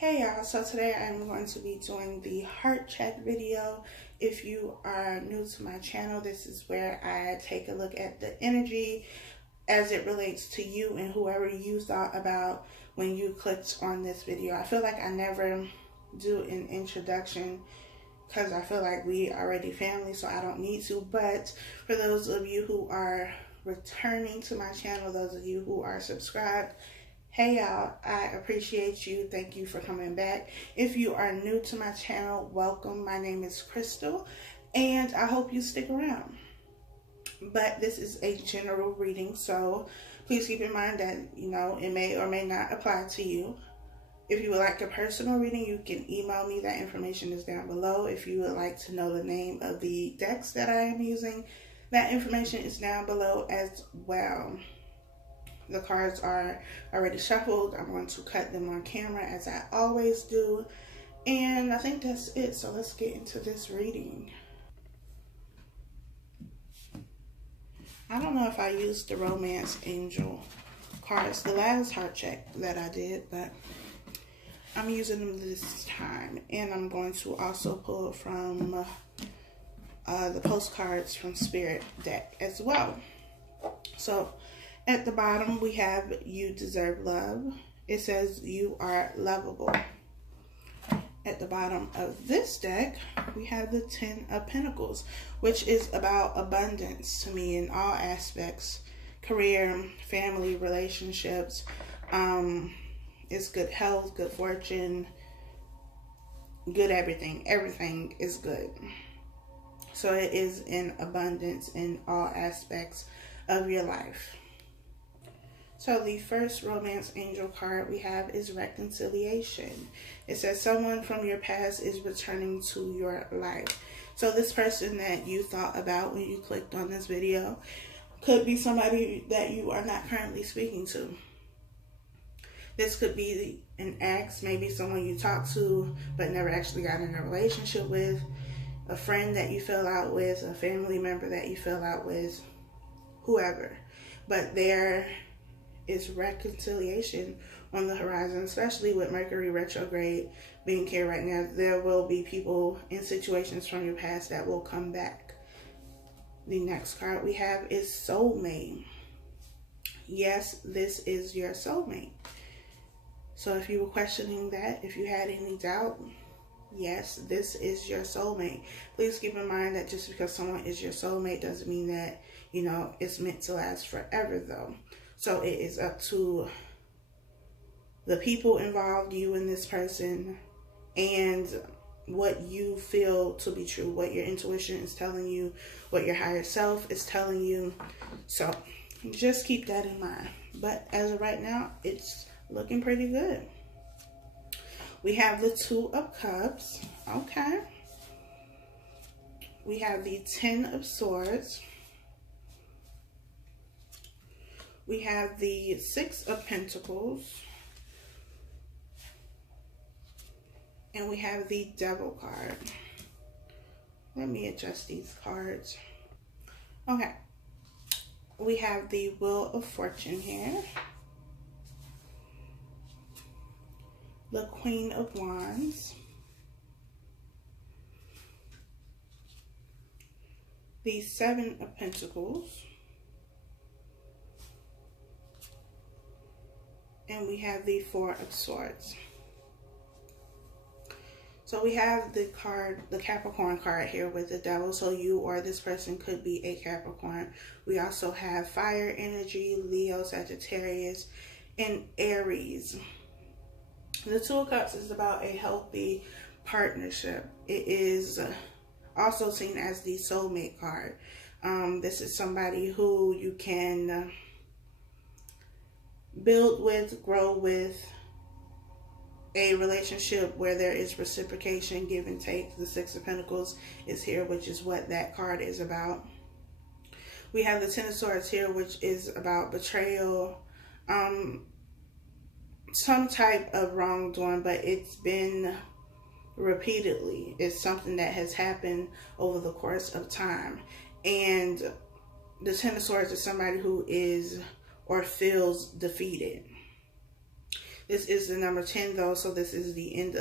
Hey y'all, so today I'm going to be doing the heart check video. If you are new to my channel, this is where I take a look at the energy as it relates to you and whoever you thought about when you clicked on this video. I feel like I never do an introduction because I feel like we already family, so I don't need to. But for those of you who are returning to my channel, those of you who are subscribed, hey y'all, I appreciate you. Thank you for coming back. If you are new to my channel, welcome. My name is Crystal and I hope you stick around. But this is a general reading, so please keep in mind that, it may or may not apply to you. If you would like a personal reading, you can email me. That information is down below. If you would like to know the name of the decks that I am using, that information is down below as well. The cards are already shuffled. I'm going to cut them on camera as I always do. And I think that's it. So let's get into this reading. I don't know if I used the Romance Angel cards the last heart check that I did, but I'm using them this time. And I'm going to also pull from the postcards from Spirit deck as well. So at the bottom, we have You Deserve Love. It says you are lovable. At the bottom of this deck, we have the 10 of Pentacles, which is about abundance to me in all aspects. Career, family, relationships. It's good health, good fortune, good everything. Everything is good. So it is in abundance in all aspects of your life. So the first Romance Angel card we have is Reconciliation. It says someone from your past is returning to your life. So this person that you thought about when you clicked on this video could be somebody that you are not currently speaking to. This could be an ex, maybe someone you talked to but never actually got in a relationship with, a friend that you fell out with, a family member that you fell out with, whoever. But there is reconciliation on the horizon, especially with Mercury retrograde being here right now. There will be people in situations from your past that will come back. The next card we have is Soulmate. Yes, this is your soulmate. So if you were questioning that, if you had any doubt, yes, this is your soulmate. Please keep in mind that just because someone is your soulmate doesn't mean that, it's meant to last forever though. So it is up to the people involved, you and this person, and what you feel to be true, what your intuition is telling you, what your higher self is telling you. So just keep that in mind. But as of right now, it's looking pretty good. We have the 2 of Cups. Okay. We have the 10 of Swords. We have the 6 of Pentacles. And we have the Devil card. Let me adjust these cards. Okay. We have the Wheel of Fortune here. The Queen of Wands. The 7 of Pentacles. And we have the 4 of Swords. So we have the card, the Capricorn card here with the Devil. So you or this person could be a Capricorn. We also have fire energy, Leo, Sagittarius, and Aries. The 2 of Cups is about a healthy partnership. It is also seen as the soulmate card. This is somebody who you can build with, grow with, a relationship where there is reciprocation, give and take. The 6 of Pentacles is here, which is what that card is about. We have the 10 of Swords here, which is about betrayal, some type of wrongdoing, but it's been repeatedly. It's something that has happened over the course of time. And the 10 of Swords is somebody who is or feels defeated. This is the number 10 though, so this is the end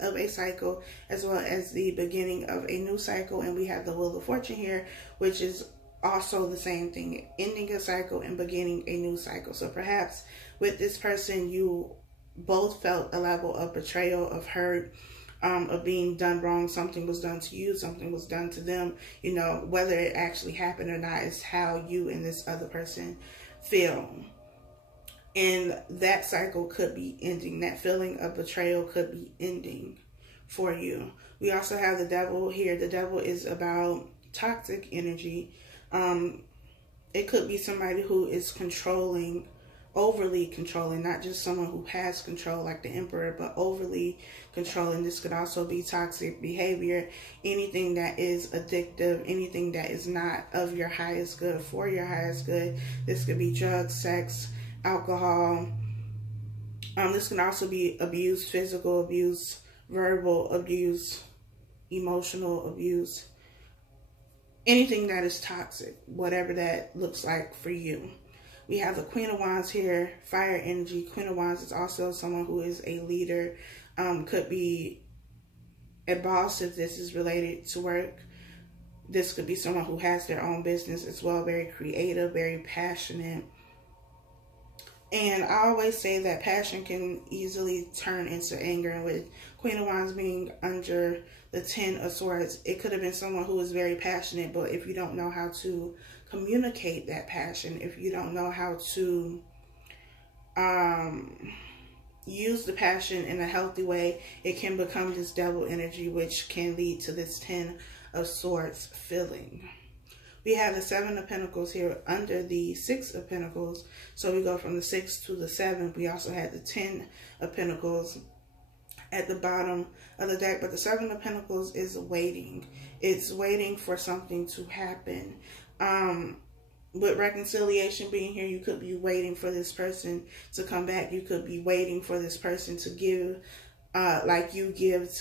of a cycle as well as the beginning of a new cycle. And we have the Wheel of Fortune here, which is also the same thing, ending a cycle and beginning a new cycle. So perhaps with this person, you both felt a level of betrayal, of hurt, of being done wrong. Something was done to you, something was done to them. You know, whether it actually happened or not is how you and this other person feel. And that cycle could be ending. That feeling of betrayal could be ending for you. We also have the Devil here. The Devil is about toxic energy. It could be somebody who is controlling, overly controlling, not just someone who has control like the Emperor, but overly controlling. This could also be toxic behavior, anything that is addictive, anything that is not of your highest good, for your highest good. This could be drugs, sex, alcohol. This can also be abuse, physical abuse, verbal abuse, emotional abuse, anything that is toxic, whatever that looks like for you. We have the Queen of Wands here, fire energy. Queen of Wands is also someone who is a leader, could be a boss if this is related to work. This could be someone who has their own business as well, very creative, very passionate. And I always say that passion can easily turn into anger. And with Queen of Wands being under the 10 of Swords, it could have been someone who was very passionate, but if you don't know how to communicate that passion, if you don't know how to use the passion in a healthy way, it can become this devil energy, which can lead to this 10 of Swords feeling. We have the 7 of Pentacles here under the 6 of Pentacles. So we go from the 6 to the 7. We also had the 10 of Pentacles at the bottom of the deck. But the 7 of Pentacles is waiting. It's waiting for something to happen. With reconciliation being here, you could be waiting for this person to come back. You could be waiting for this person to give like you give,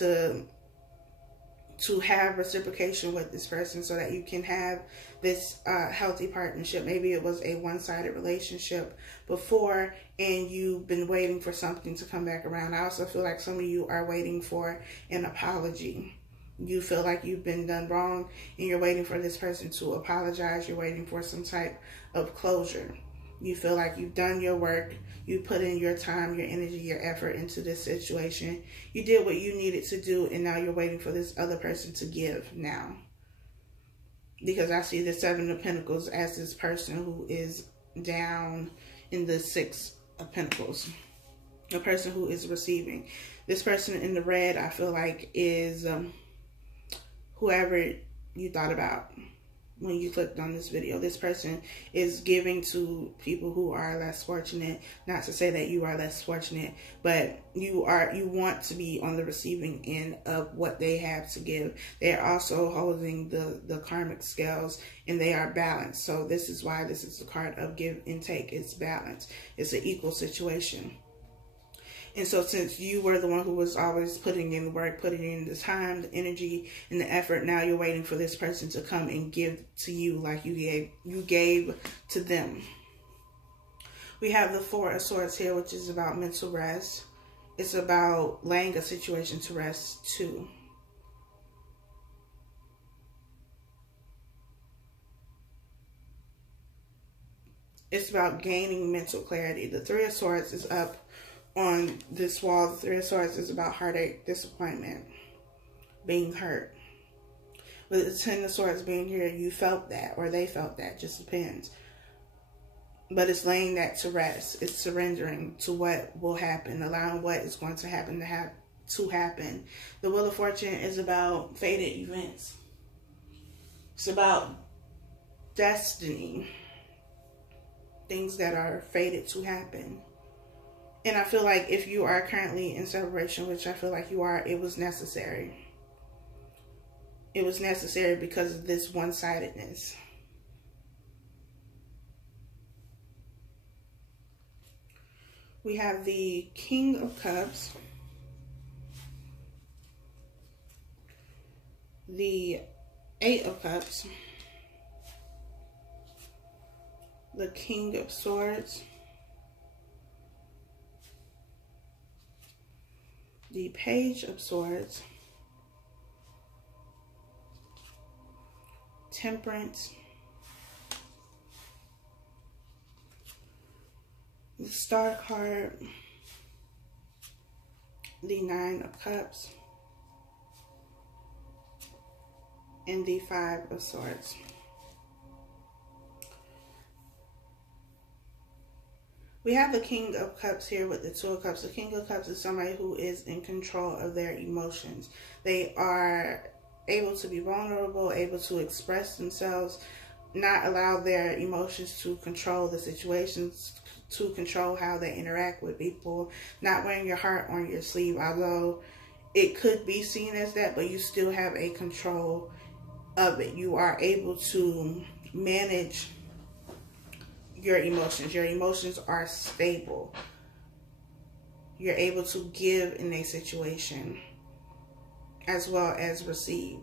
to have reciprocation with this person so that you can have this healthy partnership. Maybe it was a one-sided relationship before and you've been waiting for something to come back around. I also feel like some of you are waiting for an apology. You feel like you've been done wrong and you're waiting for this person to apologize. You're waiting for some type of closure. You feel like you've done your work. You put in your time, your energy, your effort into this situation. You did what you needed to do, and now you're waiting for this other person to give now. Because I see the 7 of Pentacles as this person who is down in the 6 of Pentacles. A person who is receiving. This person in the red, I feel like, is whoever you thought about when you clicked on this video. This person is giving to people who are less fortunate. Not to say that you are less fortunate, but you want to be on the receiving end of what they have to give. They are also holding the karmic scales, and they are balanced. So this is why this is the card of give and take. It's balance. It's an equal situation. And so since you were the one who was always putting in the work, putting in the time, the energy, and the effort, now you're waiting for this person to come and give to you like you gave to them. We have the 4 of Swords here, which is about mental rest. It's about laying a situation to rest too. It's about gaining mental clarity. The 3 of Swords is up on this wall. The 3 of Swords is about heartache, disappointment, being hurt. With the 10 of Swords being here, you felt that, or they felt that, just depends. But it's laying that to rest. It's surrendering to what will happen, allowing what is going to happen to happen. The Wheel of Fortune is about fated events. It's about destiny, things that are fated to happen. And I feel like if you are currently in separation, which I feel like you are, it was necessary. It was necessary because of this one-sidedness. We have the King of Cups, the 8 of Cups, the King of Swords, the Page of Swords, Temperance, the Star card, the Nine of Cups, and the Five of Swords. We have the King of Cups here with the Two of Cups. The King of Cups is somebody who is in control of their emotions. They are able to be vulnerable, able to express themselves, not allow their emotions to control the situations, to control how they interact with people, not wearing your heart on your sleeve, although it could be seen as that, but you still have a control of it. You are able to manage your emotions. Your emotions are stable. You're able to give in a situation as well as receive.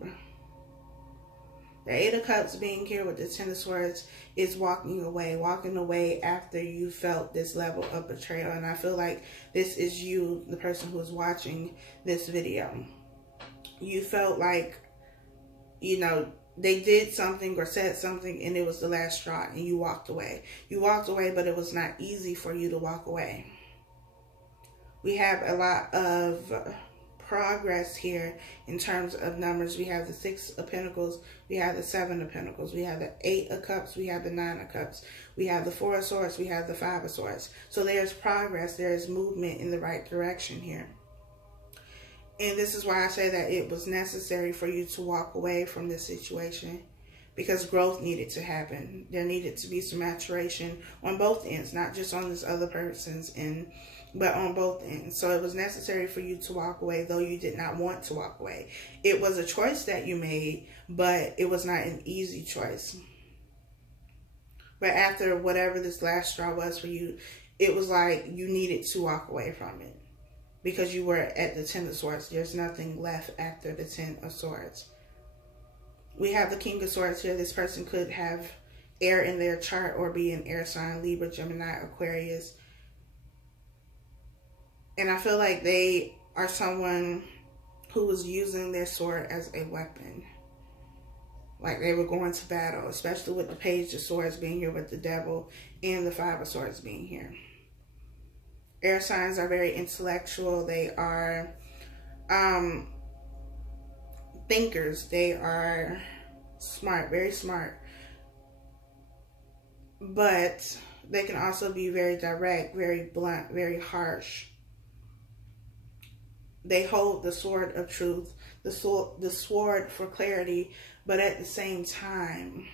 The Eight of Cups being here with the Ten of Swords is walking away after you felt this level of betrayal. And I feel like this is you, the person who is watching this video. You felt like, you know, they did something or said something and it was the last straw and you walked away. You walked away, but it was not easy for you to walk away. We have a lot of progress here in terms of numbers. We have the Six of Pentacles, we have the Seven of Pentacles, we have the Eight of Cups, we have the Nine of Cups, we have the Four of Swords, we have the Five of Swords. So there's progress, there's movement in the right direction here. And this is why I say that it was necessary for you to walk away from this situation, because growth needed to happen. There needed to be some maturation on both ends, not just on this other person's end, but on both ends. So it was necessary for you to walk away, though you did not want to walk away. It was a choice that you made, but it was not an easy choice. But after whatever this last straw was for you, it was like you needed to walk away from it, because you were at the Ten of Swords. There's nothing left after the Ten of Swords. We have the King of Swords here. This person could have air in their chart or be an air sign, Libra, Gemini, Aquarius. And I feel like they are someone who was using their sword as a weapon. Like they were going to battle, especially with the Page of Swords being here with the Devil and the Five of Swords being here. Air signs are very intellectual. They are thinkers. They are smart, very smart. But they can also be very direct, very blunt, very harsh. They hold the sword of truth, the sword for clarity, but at the same time,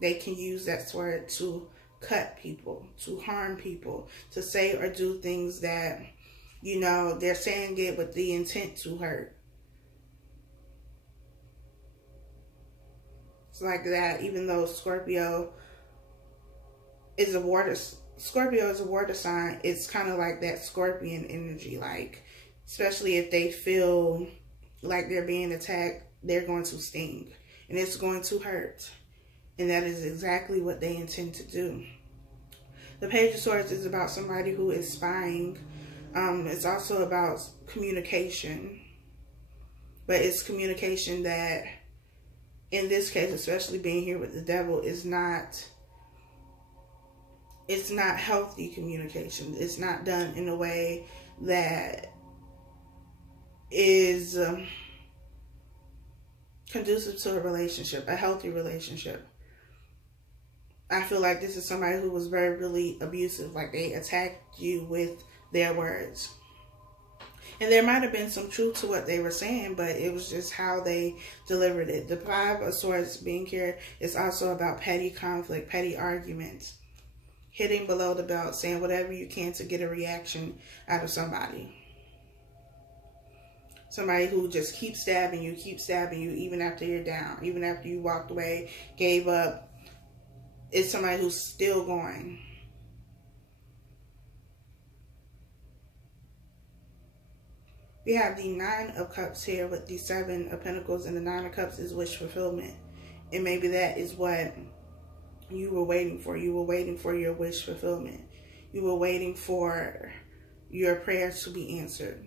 they can use that sword to cut people, to harm people, to say or do things that, you know, they're saying it with the intent to hurt. It's like that, even though Scorpio is a water sign, it's kind of like that scorpion energy, like, especially if they feel like they're being attacked, they're going to sting and it's going to hurt. And that is exactly what they intend to do. The Page of Swords is about somebody who is spying. It's also about communication. But it's communication that, in this case, especially being here with the Devil, is not... It's not healthy communication. It's not done in a way that is conducive to a relationship, a healthy relationship. I feel like this is somebody who was really abusive. Like they attacked you with their words. And there might have been some truth to what they were saying, but it was just how they delivered it. The Five of Swords being here is also about petty conflict, petty arguments. Hitting below the belt, saying whatever you can to get a reaction out of somebody. Somebody who just keeps stabbing you, even after you're down, even after you walked away, gave up. It's somebody who's still going. We have the Nine of Cups here with the Seven of Pentacles, and the Nine of Cups is wish fulfillment. And maybe that is what you were waiting for. You were waiting for your wish fulfillment. You were waiting for your prayers to be answered.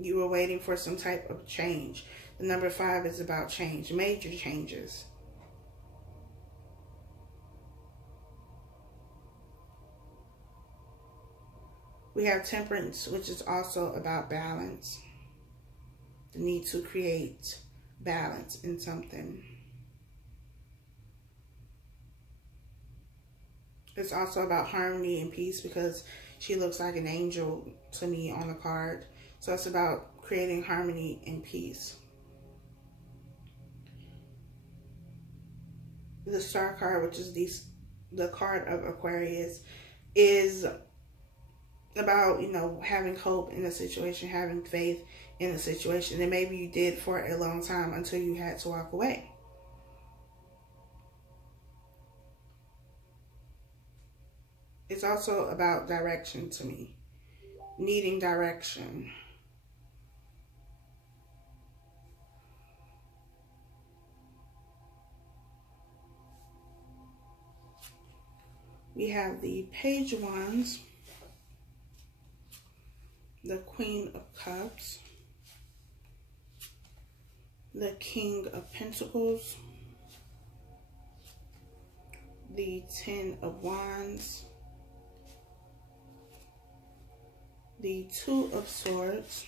You were waiting for some type of change. The number 5 is about change, major changes. We have Temperance, which is also about balance. The need to create balance in something. It's also about harmony and peace because she looks like an angel to me on the card. So it's about creating harmony and peace. The Star card, which is the card of Aquarius, is about, you know, having hope in the situation, having faith in the situation. And maybe you did for a long time until you had to walk away. It's also about direction to me. Needing direction. We have the Page of Wands, the Queen of Cups, the King of Pentacles, the 10 of Wands, the 2 of Swords,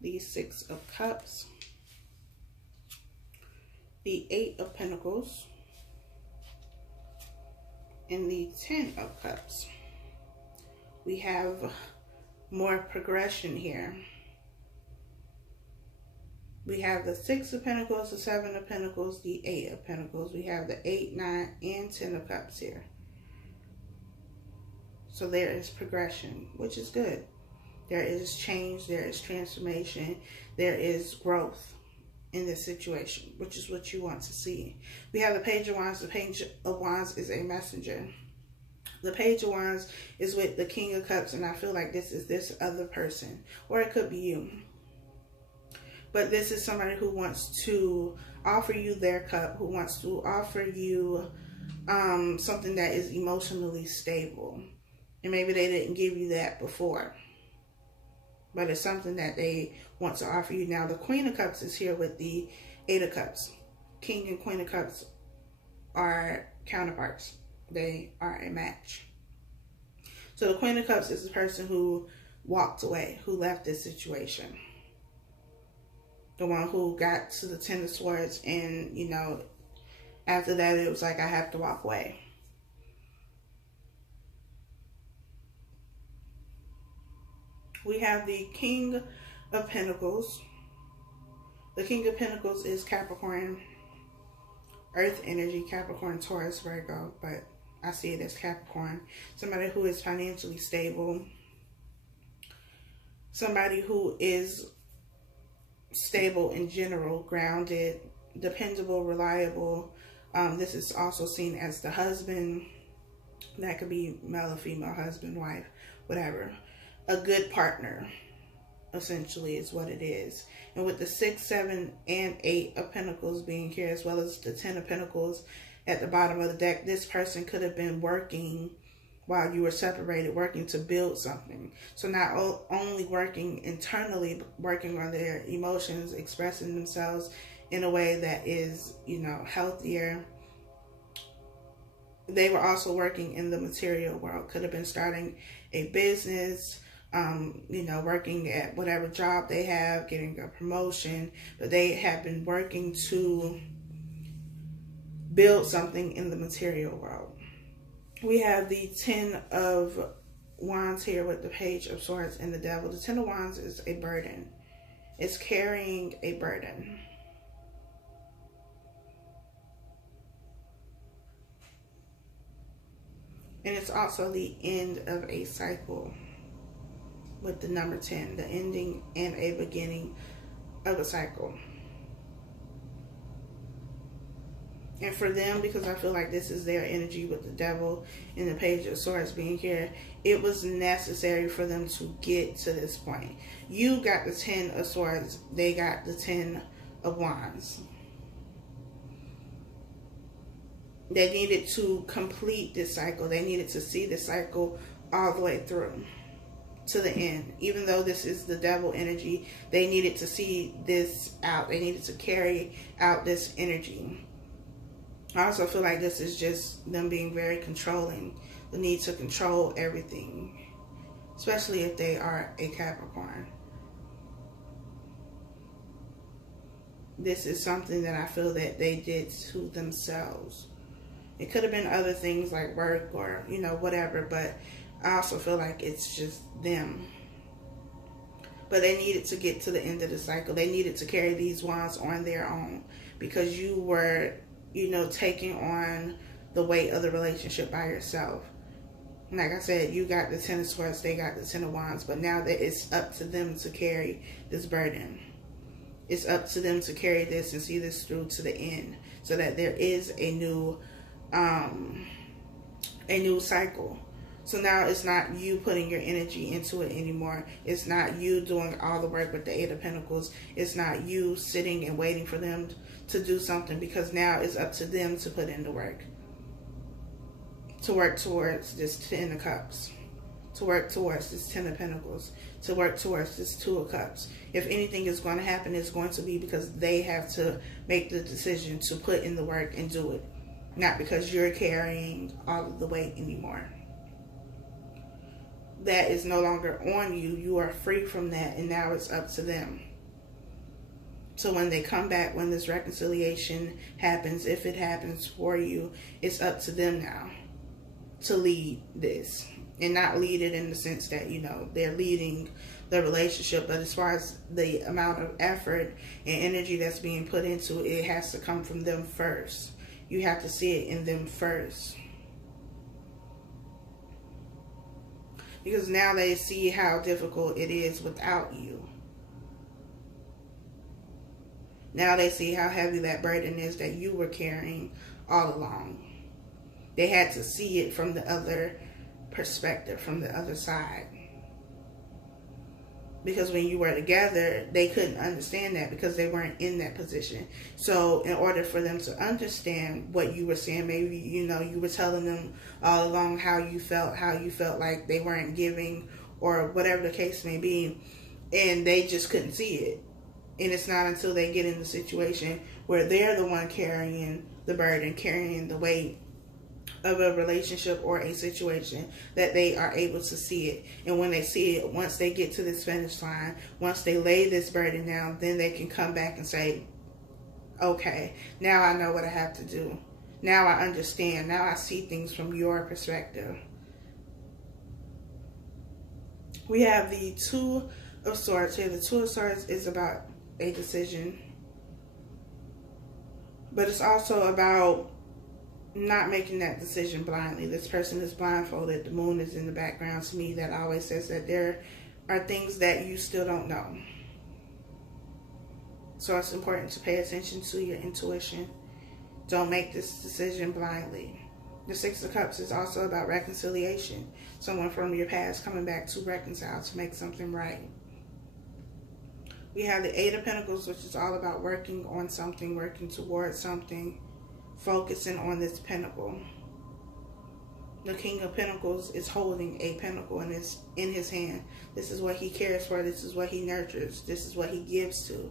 the 6 of Cups, the 8 of Pentacles, and the 10 of Cups. We have more progression here. We have the 6 of Pentacles, the 7 of Pentacles, the 8 of Pentacles. We have the 8, 9, and 10 of Cups here. So there is progression, which is good. There is change, there is transformation, there is growth in this situation, which is what you want to see. We have the Page of Wands. The Page of Wands is a messenger. The Page of Wands is with the King of Cups, and I feel like this is this other person, or it could be you. But this is somebody who wants to offer you their cup, who wants to offer you something that is emotionally stable. And maybe they didn't give you that before, but it's something that they want to offer you now. The Queen of Cups is here with the 8 of Cups. King and Queen of Cups are counterparts. They are a match. So the Queen of Cups is the person who walked away, who left this situation. The one who got to the 10 of Swords, and, you know, after that it was like, I have to walk away. We have the King of Pentacles. The King of Pentacles is Capricorn, Earth energy, Capricorn, Taurus, Virgo, but I see it as Capricorn. Somebody who is financially stable. Somebody who is stable in general, grounded, dependable, reliable. This is also seen as the husband. That could be male or female, husband, wife, whatever. A good partner, essentially, is what it is. And with the 6, 7, and 8 of Pentacles being here, as well as the 10 of Pentacles at the bottom of the deck, this person could have been working while you were separated, working to build something. So not only working internally, but working on their emotions, expressing themselves in a way that is, you know, healthier. They were also working in the material world. Could have been starting a business, you know, working at whatever job they have, getting a promotion, but they have been working to build something in the material world. We have the 10 of Wands here with the Page of Swords and the Devil. The 10 of Wands is a burden. It's carrying a burden. And it's also the end of a cycle with the number 10, the ending and a beginning of a cycle. And for them, because I feel like this is their energy with the Devil and the Page of Swords being here, it was necessary for them to get to this point. You got the 10 of Swords, they got the 10 of Wands. They needed to complete this cycle. They needed to see the cycle all the way through. to the end. Even though this is the devil energy, they needed to see this out. They needed to carry out this energy. I also feel like this is just them being very controlling. The need to control everything. Especially if they are a Capricorn. This is something that I feel that they did to themselves. It could have been other things like work or, you know, whatever. But I also feel like it's just them. But they needed to get to the end of the cycle. They needed to carry these wands on their own. Because you were, you know, taking on the weight of the relationship by yourself. Like I said, you got the 10 of Swords, they got the 10 of Wands. But now that it's up to them to carry this burden. It's up to them to carry this and see this through to the end. So that there is a new cycle. So now it's not you putting your energy into it anymore. It's not you doing all the work with the Eight of Pentacles. It's not you sitting and waiting for them to do something. Because now it's up to them to put in the work. To work towards this 10 of Cups. To work towards this 10 of Pentacles. To work towards this 2 of Cups. If anything is going to happen, it's going to be because they have to make the decision to put in the work and do it. Not because you're carrying all of the weight anymore. That is no longer on you. You are free from that, and now it's up to them. So when they come back, when this reconciliation happens, if it happens for you, it's up to them now to lead this. And not lead it in the sense that, you know, they're leading the relationship. But as far as the amount of effort and energy that's being put into it, it has to come from them first. You have to see it in them first. Because now they see how difficult it is without you. Now they see how heavy that burden is that you were carrying all along. They had to see it from the other perspective, from the other side. Because when you were together, they couldn't understand that because they weren't in that position. So in order for them to understand what you were saying, maybe, you know, you were telling them all along how you felt like they weren't giving or whatever the case may be, and they just couldn't see it. And it's not until they get in the situation where they're the one carrying the burden, carrying the weight of a relationship or a situation that they are able to see it. And when they see it, once they get to this finish line, once they lay this burden down, then they can come back and say, okay, now I know what I have to do. Now I understand. Now I see things from your perspective. We have the 2 of Swords here. The 2 of Swords is about a decision. But it's also about not making that decision blindly. This person is blindfolded. The moon is in the background to me. That always says that there are things that you still don't know. So it's important to pay attention to your intuition. Don't make this decision blindly. The 6 of Cups is also about reconciliation. Someone from your past coming back to reconcile, to make something right. We have the 8 of Pentacles, which is all about working on something, working towards something, focusing on this pentacle. The King of Pentacles is holding a pentacle and it's in his hand. This is what he cares for. This is what he nurtures. This is what he gives to.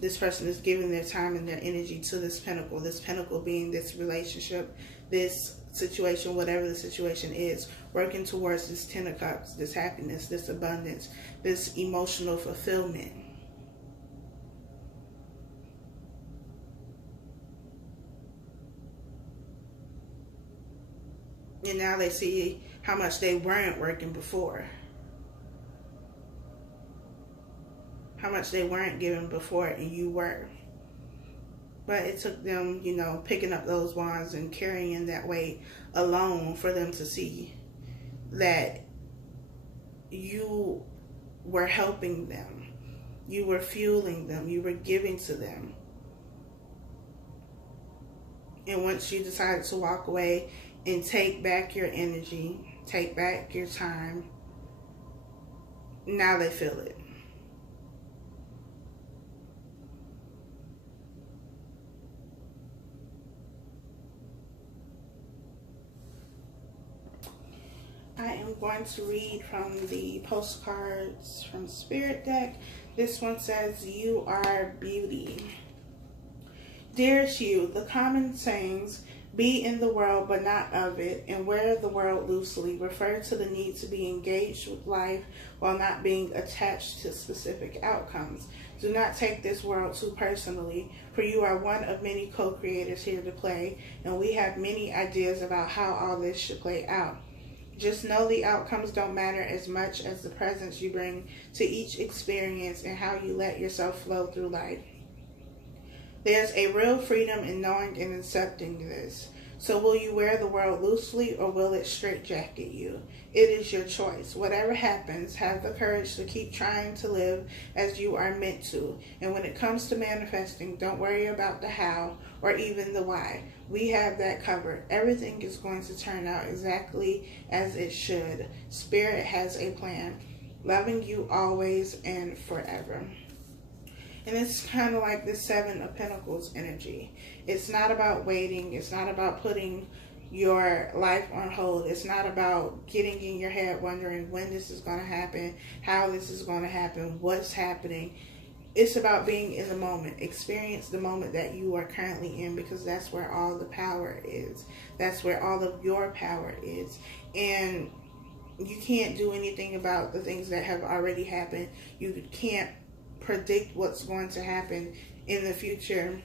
This person is giving their time and their energy to this pentacle. This pentacle being this relationship, this situation, whatever the situation is, working towards this 10 of Cups, this happiness, this abundance, this emotional fulfillment. And now they see how much they weren't working before. How much they weren't giving before and you were. But it took them, you know, picking up those wands and carrying that weight alone for them to see that you were helping them. You were fueling them. You were giving to them. And once you decided to walk away and take back your energy, take back your time, now they feel it. I am going to read from the postcards from Spirit deck. This one says, you are beauty. Dearest you, the common sayings, be in the world but not of it, and wear the world loosely, refer to the need to be engaged with life while not being attached to specific outcomes. Do not take this world too personally, for you are one of many co-creators here to play, and we have many ideas about how all this should play out. Just know the outcomes don't matter as much as the presence you bring to each experience and how you let yourself flow through life. There's a real freedom in knowing and accepting this. So will you wear the world loosely, or will it straitjacket you? It is your choice. Whatever happens, have the courage to keep trying to live as you are meant to. And when it comes to manifesting, don't worry about the how or even the why. We have that covered. Everything is going to turn out exactly as it should. Spirit has a plan. Loving you always and forever. And it's kind of like the Seven of Pentacles energy. It's not about waiting. It's not about putting your life on hold. It's not about getting in your head wondering when this is going to happen, how this is going to happen, what's happening. It's about being in the moment. Experience the moment that you are currently in, because that's where all the power is. That's where all of your power is. And you can't do anything about the things that have already happened. You can't predict what's going to happen in the future.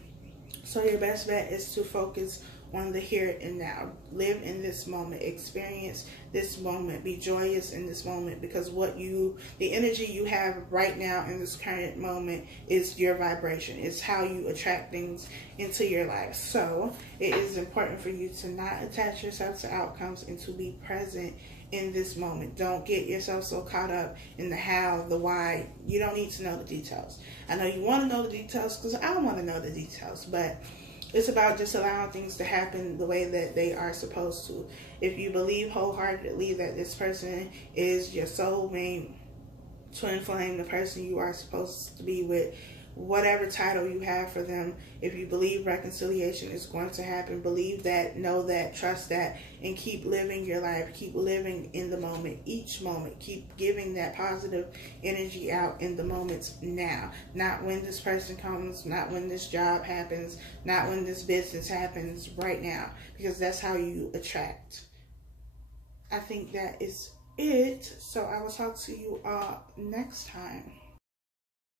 So your best bet is to focus on the here and now. Live in this moment. Experience this moment. Be joyous in this moment, because the energy you have right now in this current moment is your vibration. It's how you attract things into your life. So it is important for you to not attach yourself to outcomes and to be present in this moment. Don't get yourself so caught up in the how, the why. You don't need to know the details. I know you want to know the details, because I want to know the details, but it's about just allowing things to happen the way that they are supposed to. If you believe wholeheartedly that this person is your soulmate, twin flame, the person you are supposed to be with, whatever title you have for them, if you believe reconciliation is going to happen, believe that, know that, trust that, and keep living your life. Keep living in the moment, each moment. Keep giving that positive energy out in the moments now. Not when this person comes, not when this job happens, not when this business happens, right now. Because that's how you attract. I think that is it. So I will talk to you all next time.